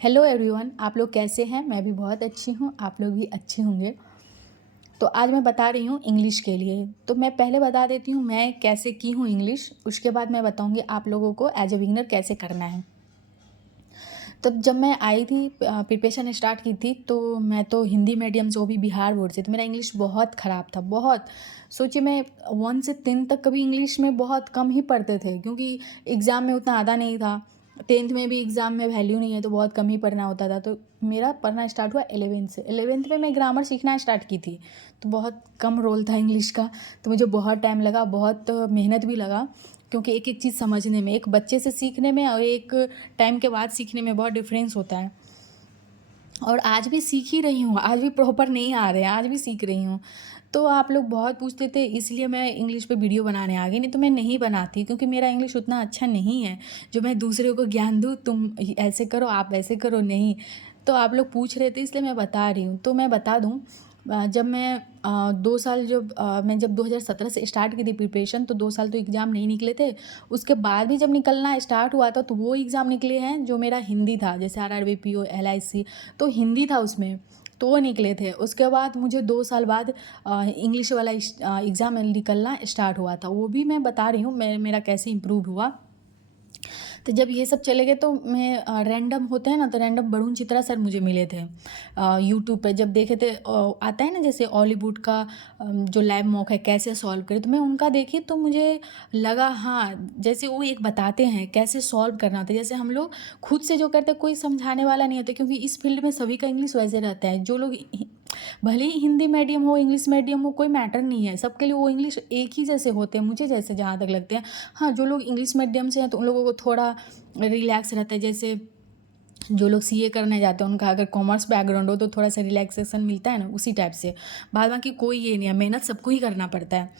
Hello everyone, आप लोग कैसे हैं। मैं भी बहुत अच्छी हूँ, आप लोग भी अच्छे होंगे। तो आज मैं बता रही हूँ इंग्लिश के लिए। तो मैं पहले बता देती हूँ मैं कैसे की हूँ इंग्लिश, उसके बाद मैं बताऊँगी आप लोगों को एज ए बिगिनर कैसे करना है। तब जब मैं आई थी प्रिपरेशन स्टार्ट की थी तो मैं तो हिंदी मीडियम से, वो भी बिहार बोर्ड से, तो मेरा इंग्लिश बहुत ख़राब था। बहुत सोचिए, मैं 1 से 10 तक कभी इंग्लिश में बहुत कम ही पढ़ते थे क्योंकि एग्ज़ाम में उतना आता नहीं था। 10th में भी एग्ज़ाम में वैल्यू नहीं है तो बहुत कम ही पढ़ना होता था। तो मेरा पढ़ना स्टार्ट हुआ 11th से। 11th में मैं ग्रामर सीखना स्टार्ट की थी, तो बहुत कम रोल था इंग्लिश का। तो मुझे बहुत टाइम लगा, बहुत मेहनत भी लगा क्योंकि एक एक चीज़ समझने में, एक बच्चे से सीखने में और एक टाइम के बाद सीखने में बहुत डिफरेंस होता है। और आज भी सीख ही रही हूँ, आज भी प्रॉपर नहीं आ रहे हैं, आज भी सीख रही हूँ। तो आप लोग बहुत पूछते थे, इसलिए मैं इंग्लिश पे वीडियो बनाने आ गई, नहीं तो मैं नहीं बनाती क्योंकि मेरा इंग्लिश उतना अच्छा नहीं है जो मैं दूसरे को ज्ञान दूँ तुम ऐसे करो आप वैसे करो, नहीं। तो आप लोग पूछ रहे थे इसलिए मैं बता रही हूँ। तो मैं बता दूँ, जब मैं 2 साल मैं जब 2017 से स्टार्ट की थी प्रिपरेशन, तो 2 साल तो एग्ज़ाम नहीं निकले थे। उसके बाद भी जब निकलना स्टार्ट हुआ था तो वो एग्ज़ाम निकले हैं जो मेरा हिंदी था, जैसे आरआरबी, पीओ, एलआईसी, तो हिंदी था उसमें, तो वो निकले थे। उसके बाद मुझे 2 साल बाद इंग्लिश वाला एग्ज़ाम निकलना स्टार्ट हुआ था। वो भी मैं बता रही हूँ मेरा कैसे इम्प्रूव हुआ। तो जब ये सब चले गए तो मैं रैंडम होते हैं ना, तो रैंडम वरुण चित्रा सर मुझे मिले थे यूट्यूब पे। जब देखे थे आता है ना जैसे हॉलीवुड का जो लाइव मॉक है कैसे सॉल्व करें, तो मैं उनका देखी तो मुझे लगा हाँ, जैसे वो एक बताते हैं कैसे सॉल्व करना होता है, जैसे हम लोग खुद से जो करते कोई समझाने वाला नहीं होता। क्योंकि इस फील्ड में सभी का इंग्लिश वैसे रहता है, जो लोग भले ही हिंदी मीडियम हो इंग्लिश मीडियम हो, कोई मैटर नहीं है, सबके लिए वो इंग्लिश एक ही जैसे होते हैं, मुझे जैसे जहाँ तक लगते हैं। हाँ, जो लोग इंग्लिश मीडियम से हैं तो उन लोगों को थोड़ा रिलैक्स रहता है। जैसे जो लोग सीए करने जाते हैं उनका अगर कॉमर्स बैकग्राउंड हो तो थोड़ा सा रिलैक्सेशन मिलता है ना, उसी टाइप से। बाद बाकी कोई ये नहीं है, मेहनत सबको ही करना पड़ता है।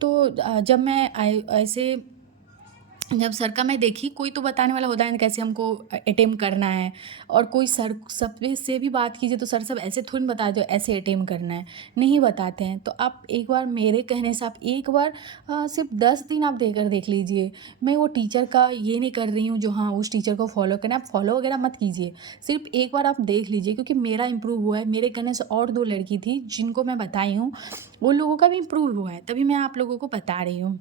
तो जब मैं ऐसे जब सर का मैं देखी, कोई तो बताने वाला होता है ना कैसे हमको अटेम्प्ट करना है। और कोई सर सब से भी बात कीजिए तो सर सब ऐसे थोड़ी बता दो ऐसे अटेम्प्ट करना है, नहीं बताते हैं। तो आप एक बार मेरे कहने से आप एक बार सिर्फ 10 दिन आप देकर देख लीजिए। मैं वो टीचर का ये नहीं कर रही हूँ जो हाँ उस टीचर को फॉलो करना, आप फॉलो वगैरह मत कीजिए, सिर्फ एक बार आप देख लीजिए। क्योंकि मेरा इंप्रूव हुआ है, मेरे कहने से और 2 लड़की थी जिनको मैं बताई हूँ, उन लोगों का भी इंप्रूव हुआ है, तभी मैं आप लोगों को बता रही हूँ।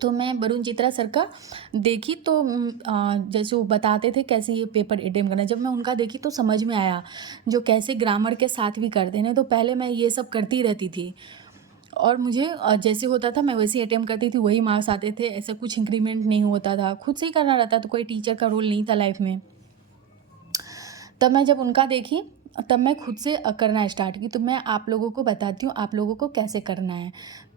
तो मैं वरुण चित्रा सर का देखी तो जैसे वो बताते थे कैसे ये पेपर अटेम्प्ट करना है, जब मैं उनका देखी तो समझ में आया जो कैसे ग्रामर के साथ भी करते हैं। तो पहले मैं ये सब करती रहती थी और मुझे जैसे होता था मैं वैसे ही अटेम्प्ट करती थी, वही मार्क्स आते थे, ऐसा कुछ इंक्रीमेंट नहीं होता था, खुद से ही करना रहता, तो कोई टीचर का रोल नहीं था लाइफ में। तब मैं जब उनका देखी तब मैं खुद से करना स्टार्ट की। तो मैं आप लोगों को बताती हूँ आप लोगों को कैसे करना है।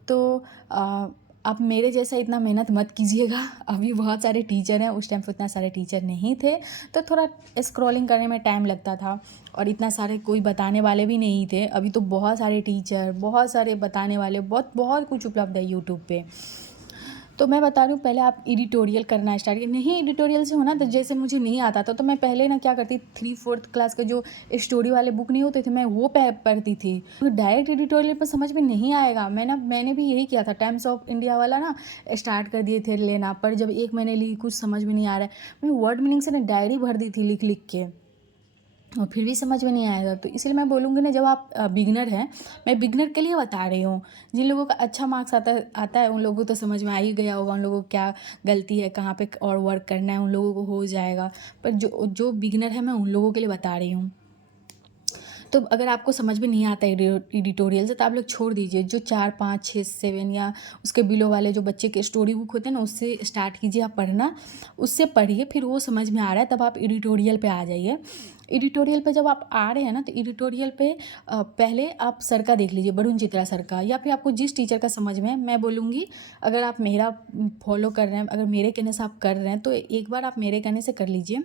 तो आप मेरे जैसा इतना मेहनत मत कीजिएगा, अभी बहुत सारे टीचर हैं, उस टाइम पे उतना सारे टीचर नहीं थे, तो थोड़ा स्क्रॉलिंग करने में टाइम लगता था और इतना सारे कोई बताने वाले भी नहीं थे। अभी तो बहुत सारे टीचर, बहुत सारे बताने वाले, बहुत बहुत कुछ उपलब्ध है यूट्यूब पे। तो मैं बता रही हूँ पहले आप एडिटोरियल करना स्टार्ट कीजिए। नहीं एडिटोरियल से होना तो जैसे मुझे नहीं आता था तो मैं पहले ना क्या करती, 3-4th क्लास के जो स्टोरी वाले बुक नहीं होते थे मैं वो पढ़ती थी। तो डायरेक्ट एडिटोरियल पर समझ में नहीं आएगा। मैंने भी यही किया था, टाइम्स ऑफ इंडिया वाला ना स्टार्ट कर दिए थे लेना, पर जब 1 महीने ली कुछ समझ में नहीं आ रहा है, मैं वर्ड मीनिंग से ना डायरी भर दी थी लिख लिख के, और फिर भी समझ में नहीं आएगा। तो इसलिए मैं बोलूँगी ना, जब आप बिगिनर हैं, मैं बिगिनर के लिए बता रही हूँ। जिन लोगों का अच्छा मार्क्स आता है उन लोगों को तो समझ में आ ही गया होगा, उन लोगों को क्या गलती है, कहाँ पे और वर्क करना है, उन लोगों को हो जाएगा। पर जो जो बिगिनर है मैं उन लोगों के लिए बता रही हूँ। तो अगर आपको समझ में नहीं आता एडिटोरियल से तो आप लोग छोड़ दीजिए। जो 4, 5, 6, 7 या उसके बिलो वाले जो बच्चे के स्टोरी बुक होते हैं ना, उससे स्टार्ट कीजिए आप पढ़ना, उससे पढ़िए, फिर वो समझ में आ रहा है तब आप एडिटोरियल पे आ जाइए। एडिटोरियल पे जब आप आ रहे हैं ना तो एडिटोरियल पे पहले आप सर का देख लीजिए, वरुण चित्रा सर का, या फिर आपको जिस टीचर का समझ में है। मैं बोलूँगी अगर आप मेरा फॉलो कर रहे हैं, अगर मेरे कहने से आप कर रहे हैं तो एक बार आप मेरे कहने से कर लीजिए।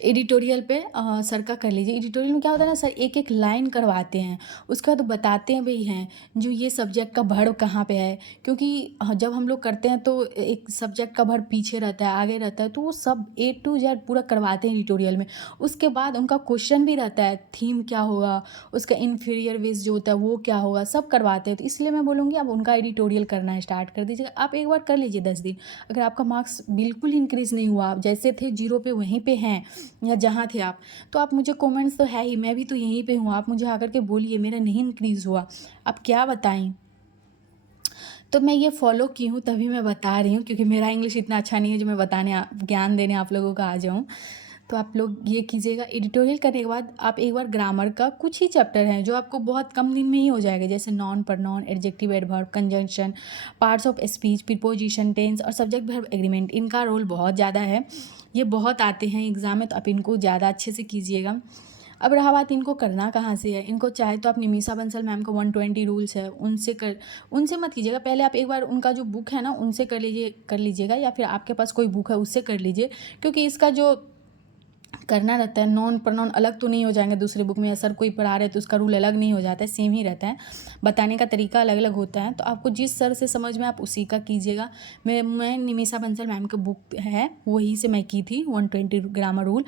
एडिटोरियल पे सर का कर लीजिए। एडिटोरियल में क्या होता है ना सर, एक एक लाइन करवाते हैं, उसके बाद बताते हैं भाई हैं जो ये सब्जेक्ट का भड़ कहाँ पे है, क्योंकि जब हम लोग करते हैं तो एक सब्जेक्ट का भड़ पीछे रहता है, आगे रहता है, तो वो सब A to Z पूरा करवाते हैं एडिटोरियल में। उसके बाद उनका क्वेश्चन भी रहता है, थीम क्या होगा, उसका इन्फीरियर वेज जो होता है वो क्या होगा, सब करवाते हैं। तो इसलिए मैं बोलूँगी आप उनका एडिटोरियल करना स्टार्ट कर दीजिएगा। आप एक बार कर लीजिए 10 दिन। अगर आपका मार्क्स बिल्कुल इंक्रीज़ नहीं हुआ, आप जैसे थे 0 पे वहीं पे हैं या जहाँ थे आप, तो आप मुझे कमेंट्स तो है ही, मैं भी तो यहीं पे हूँ, आप मुझे आकर के बोलिए मेरा नहीं इंक्रीज़ हुआ, आप क्या बताएं। तो मैं ये फॉलो की हूँ तभी मैं बता रही हूँ, क्योंकि मेरा इंग्लिश इतना अच्छा नहीं है जो मैं बताने ज्ञान देने आप लोगों का आ जाऊँ। तो आप लोग ये कीजिएगा। एडिटोरियल करने के बाद आप एक बार ग्रामर का कुछ ही चैप्टर हैं जो आपको बहुत कम दिन में ही हो जाएगा, जैसे noun, pronoun, adjective, adverb, conjunction, parts of speech, preposition, tense और सब्जेक्ट वर्ब एग्रीमेंट। इनका रोल बहुत ज़्यादा है, ये बहुत आते हैं एग्ज़ाम में, तो आप इनको ज़्यादा अच्छे से कीजिएगा। अब रहा बात इनको करना कहाँ से है, इनको चाहे तो आप निमिषा बंसल मैम का 120 रूल्स है उनसे मत कीजिएगा। पहले आप एक बार उनका जो बुक है ना उनसे कर लीजिएगा, या फिर आपके पास कोई बुक है उससे कर लीजिए, क्योंकि इसका जो करना रहता है नॉन प्रनॉन अलग तो नहीं हो जाएंगे दूसरे बुक में, या सर कोई पढ़ा रहे तो उसका रूल अलग नहीं हो जाता है, सेम ही रहता है, बताने का तरीका अलग अलग होता है। तो आपको जिस सर से समझ में आप उसी का कीजिएगा। मैं निमिषा बंसल मैम की बुक है वही से मैं की थी 120 ग्रामर रूल।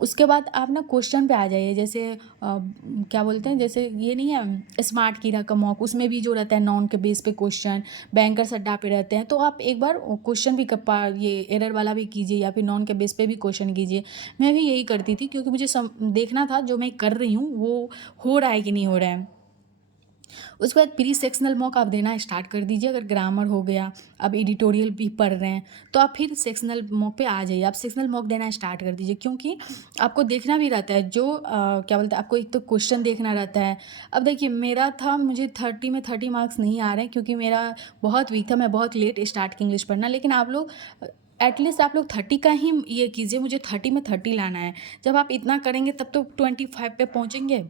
उसके बाद आप ना क्वेश्चन पे आ जाइए, जैसे क्या बोलते हैं, जैसे ये नहीं है स्मार्ट कीड़ा का मॉक, उसमें भी जो रहता है नॉन के बेस पे क्वेश्चन, बैंकर अड्डा पे रहते हैं, तो आप एक बार क्वेश्चन भी ये एरर वाला भी कीजिए, या फिर नॉन के बेस पे भी क्वेश्चन कीजिए। मैं भी यही करती थी, क्योंकि मुझे देखना था जो मैं कर रही हूँ वो हो रहा है कि नहीं हो रहा है। उसके बाद प्री सेक्शनल मॉक आप देना स्टार्ट कर दीजिए। अगर ग्रामर हो गया, अब एडिटोरियल भी पढ़ रहे हैं, तो आप फिर सेक्शनल मॉक पे आ जाइए, आप सेक्शनल मॉक देना स्टार्ट कर दीजिए, क्योंकि आपको देखना भी रहता है जो क्या बोलते हैं, आपको एक तो क्वेश्चन देखना रहता है। अब देखिए मेरा था, मुझे 30 में 30 मार्क्स नहीं आ रहे हैं, क्योंकि मेरा बहुत वीक था, मैं बहुत लेट स्टार्ट की इंग्लिश पढ़ना। लेकिन आप लोग एटलीस्ट आप लोग 30 का ही ये कीजिए, मुझे 30 में 30 लाना है। जब आप इतना करेंगे तब तो 25 पे पहुँचेंगे,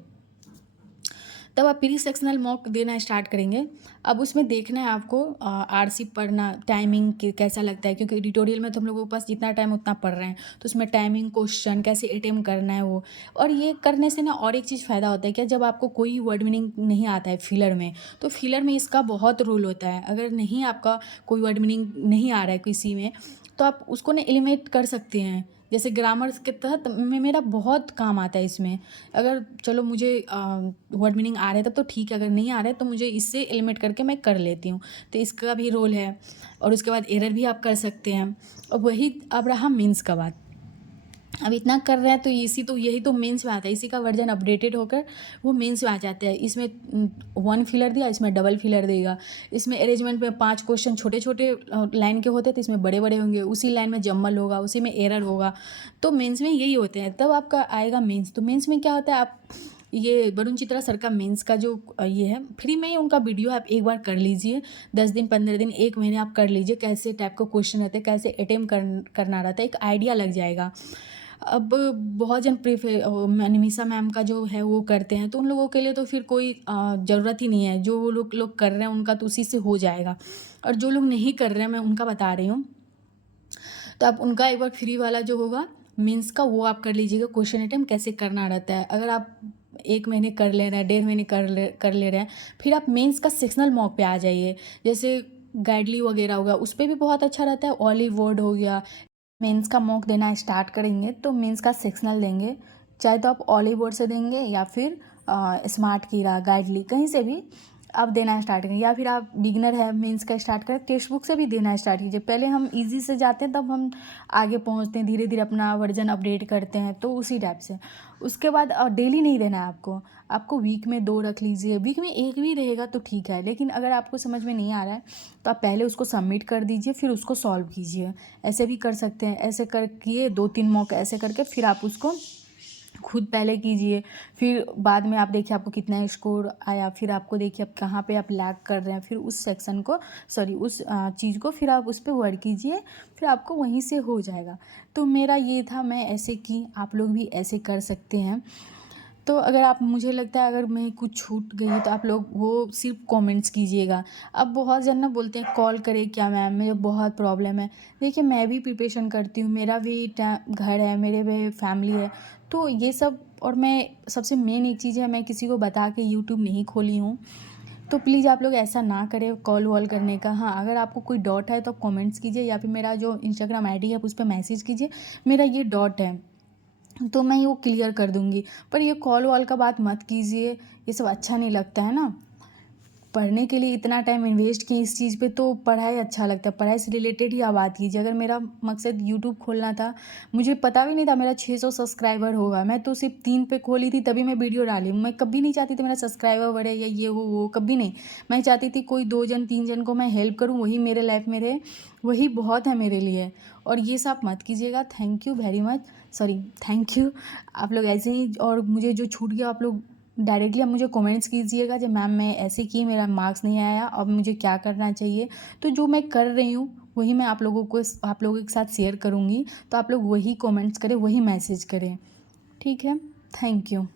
तब आप प्री सेक्शनल मॉक देना स्टार्ट करेंगे। अब उसमें देखना है आपको आरसी पढ़ना, टाइमिंग कैसा लगता है, क्योंकि एडिटोरियल में तो हम लोगों के पास जितना टाइम उतना पढ़ रहे हैं, तो उसमें टाइमिंग, क्वेश्चन कैसे अटेम्प्ट करना है वो। और ये करने से ना और एक चीज़ फ़ायदा होता है क्या, जब आपको कोई वर्ड मीनिंग नहीं आता है फिलर में, तो फिलर में इसका बहुत रोल होता है। अगर नहीं आपका कोई वर्ड मीनिंग नहीं आ रहा है किसी में, तो आप उसको ना एलिमिनेट कर सकते हैं। जैसे ग्रामर के तहत मेरा बहुत काम आता है इसमें। अगर चलो मुझे वर्ड मीनिंग आ रहा है तब तो ठीक है, अगर नहीं आ रहा है तो मुझे इससे एलिमिनेट करके मैं कर लेती हूँ, तो इसका भी रोल है। और उसके बाद एरर भी आप कर सकते हैं। और वही अब रहा मीन्स का बात, अब इतना कर रहे हैं तो यही तो मेंस में आता है, इसी का वर्जन अपडेटेड होकर वो मेंस में आ जाता है। इसमें 1 फिलर दिया, इसमें डबल फिलर देगा। इसमें अरेंजमेंट में 5 क्वेश्चन छोटे छोटे लाइन के होते हैं, तो इसमें बड़े बड़े होंगे, उसी लाइन में जम्मल होगा, उसी में एरर होगा। तो मेंस में यही होते हैं, तब आपका आएगा मेंस। तो मेंस में क्या होता है, आप ये वरुण चित्रा सर का मेंस का जो ये है फ्री में ही उनका वीडियो आप एक बार कर लीजिए, 10 दिन 15 दिन 1 महीने आप कर लीजिए, कैसे टाइप का क्वेश्चन रहते हैं, कैसे अटेम्प्ट करना रहता है, एक आइडिया लग जाएगा। अब बहुत जन निमिषा मैम का जो है वो करते हैं, तो उन लोगों के लिए तो फिर कोई ज़रूरत ही नहीं है, जो वो लोग कर रहे हैं उनका तो उसी से हो जाएगा। और जो लोग नहीं कर रहे हैं मैं उनका बता रही हूँ, तो आप उनका एक बार फ्री वाला जो होगा मीन्स का वो आप कर लीजिएगा, क्वेश्चन अटेम्प्ट कैसे करना रहता है। अगर आप 1 महीने कर ले रहे हैं, 1.5 महीने कर ले रहे हैं, फिर आप मेंस का सेक्शनल मॉक पे आ जाइए। जैसे गाइडली वगैरह होगा उस पर भी बहुत अच्छा रहता है, ऑलिव वर्ड हो गया। मेंस का मॉक देना स्टार्ट करेंगे तो मेंस का सेक्शनल देंगे, चाहे तो आप ऑलिव वर्ड से देंगे या फिर स्मार्ट कीड़ा, गाइडली, कहीं से भी आप देना स्टार्ट करें। या फिर आप बिगनर है मेंस का स्टार्ट करें, टेक्स्ट बुक से भी देना स्टार्ट कीजिए। पहले हम इजी से जाते हैं तब हम आगे पहुंचते हैं, धीरे धीरे अपना वर्जन अपडेट करते हैं, तो उसी टाइप से। उसके बाद डेली नहीं देना है आपको वीक में 2 रख लीजिए, वीक में 1 भी रहेगा तो ठीक है। लेकिन अगर आपको समझ में नहीं आ रहा है तो आप पहले उसको सबमिट कर दीजिए, फिर उसको सॉल्व कीजिए। ऐसे भी कर सकते हैं, ऐसे कर किए 2-3 मॉक ऐसे करके फिर आप उसको खुद पहले कीजिए, फिर बाद में आप देखिए आपको कितना स्कोर आया, फिर आपको देखिए आप कहाँ पे आप लैग कर रहे हैं, फिर उस सेक्शन को उस चीज़ को फिर आप उस पर वर्क कीजिए, फिर आपको वहीं से हो जाएगा। तो मेरा ये था, मैं ऐसे की, आप लोग भी ऐसे कर सकते हैं। तो अगर आप, मुझे लगता है अगर मैं कुछ छूट गई है तो आप लोग वो सिर्फ कमेंट्स कीजिएगा। अब बहुत जन ना बोलते हैं कॉल करें क्या मैम, मुझे बहुत प्रॉब्लम है। देखिए मैं भी प्रिपरेशन करती हूँ, मेरा भी घर है, मेरे भी फैमिली है, तो ये सब। और मैं सबसे मेन एक चीज़ है, मैं किसी को बता के यूट्यूब नहीं खोली हूँ, तो प्लीज़ आप लोग ऐसा ना करें कॉल वॉल करने का। हाँ, अगर आपको कोई डाउट है तो आप कमेंट्स कीजिए, या फिर मेरा जो इंस्टाग्राम आईडी है उस पर मैसेज कीजिए, मेरा ये डाउट है तो मैं वो क्लियर कर दूँगी। पर ये कॉल वॉल का बात मत कीजिए, ये सब अच्छा नहीं लगता है ना। पढ़ने के लिए इतना टाइम इन्वेस्ट किए इस चीज़ पे, तो पढ़ाई अच्छा लगता है, पढ़ाई से रिलेटेड ही आप बात कीजिए। अगर मेरा मकसद यूट्यूब खोलना था, मुझे पता भी नहीं था मेरा 600 सब्सक्राइबर होगा, मैं तो सिर्फ 3 पे खोली थी तभी मैं वीडियो डाली। मैं कभी नहीं चाहती थी मेरा सब्सक्राइबर बढ़े या ये हो वो, कभी नहीं। मैं चाहती थी कोई 2 जन 3 जन को मैं हेल्प करूँ, वही मेरे लाइफ में रहे, वही बहुत है मेरे लिए। और ये सब मत कीजिएगा। Thank you very much, sorry, thank you. आप लोग ऐसे ही, और मुझे जो छूट गया आप लोग डायरेक्टली आप मुझे कमेंट्स कीजिएगा कि मैम मैं ऐसे की, मेरा मार्क्स नहीं आया, अब मुझे क्या करना चाहिए। तो जो मैं कर रही हूँ वही मैं आप लोगों के साथ शेयर करूँगी, तो आप लोग वही कमेंट्स करें, वही मैसेज करें, ठीक है। Thank you.